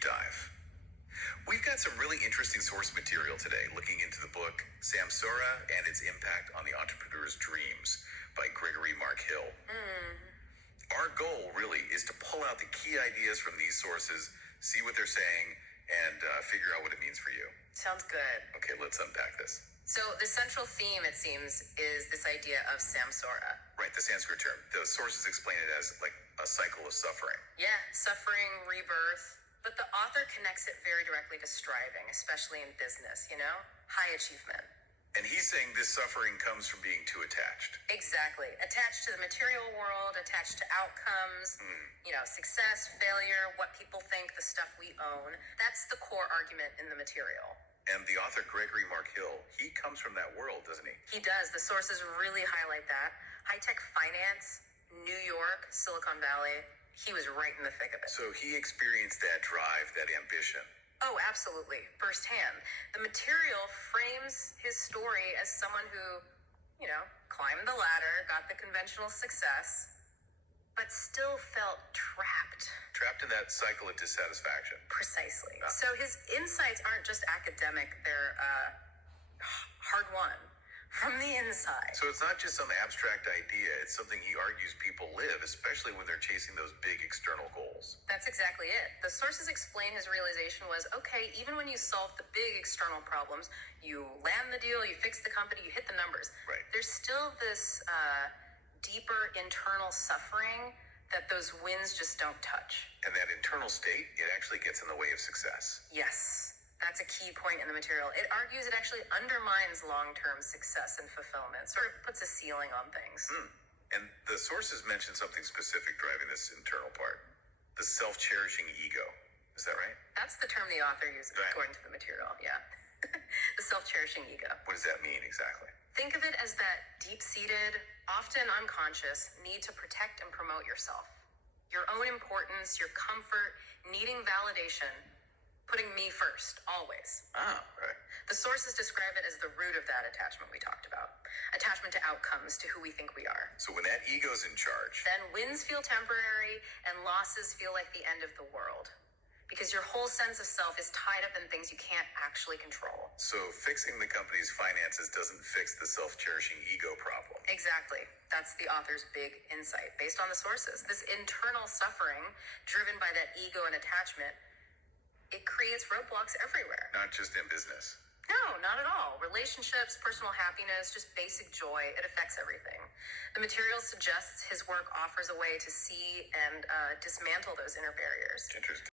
deep dive. We've got some really interesting source material today looking into the book Samsara and its impact on the entrepreneur's dreams by Gregory Mark Hill. Our goal really is to pull out the key ideas from these sources, see what they're saying, and figure out what it means for you. Sounds good. Okay, let's unpack this. So the central theme, it seems, is this idea of samsara. Right, the Sanskrit term. The sources explain it as like a cycle of suffering. Yeah, suffering, rebirth. But the author connects it very directly to striving, especially in business, high achievement. And he's saying this suffering comes from being too attached. Exactly. Attached to the material world, attached to outcomes, success, failure, what people think, the stuff we own. That's the core argument in the material. And the author, Gregory Mark Hill, he comes from that world, doesn't he? He does. The sources really highlight that. High-tech finance, New York, Silicon Valley. He was right in the thick of it. So he experienced that drive, that ambition. Oh, absolutely. Firsthand. The material frames his story as someone who, climbed the ladder, got the conventional success, but still felt trapped. Trapped in that cycle of dissatisfaction. Precisely. Yeah. So his insights aren't just academic, they're hard-won from the inside. So it's not just some abstract idea, it's something he argues people live, especially when they're chasing those big external goals. That's exactly it. The sources explain his realization was, okay, even when you solve the big external problems, you land the deal, you fix the company, you hit the numbers. Right. There's still this deeper internal suffering that those wins just don't touch. And that internal state, it actually gets in the way of success. Yes. That's a key point in the material. It argues it actually undermines long-term success and fulfillment, sort of puts a ceiling on things. And the sources mention something specific driving this internal part. The self-cherishing ego. Is that right? That's the term the author uses, Right. according to the material, yeah. The self-cherishing ego. What does that mean exactly? Think of it as that deep-seated, often unconscious need to protect and promote yourself. Your own importance, your comfort, needing validation, putting me first, always. Ah, right. The sources describe it as the root of that attachment we talked about. Attachment to outcomes, to who we think we are. So when that ego's in charge, Then wins feel temporary and losses feel like the end of the world. Because your whole sense of self is tied up in things you can't actually control. so fixing the company's finances doesn't fix the self-cherishing ego problem. Exactly. That's the author's big insight based on the sources. This internal suffering, driven by that ego and attachment, it creates roadblocks everywhere. Not just in business. No, not at all. Relationships, personal happiness, just basic joy, it affects everything. The material suggests his work offers a way to see and dismantle those inner barriers. Interesting.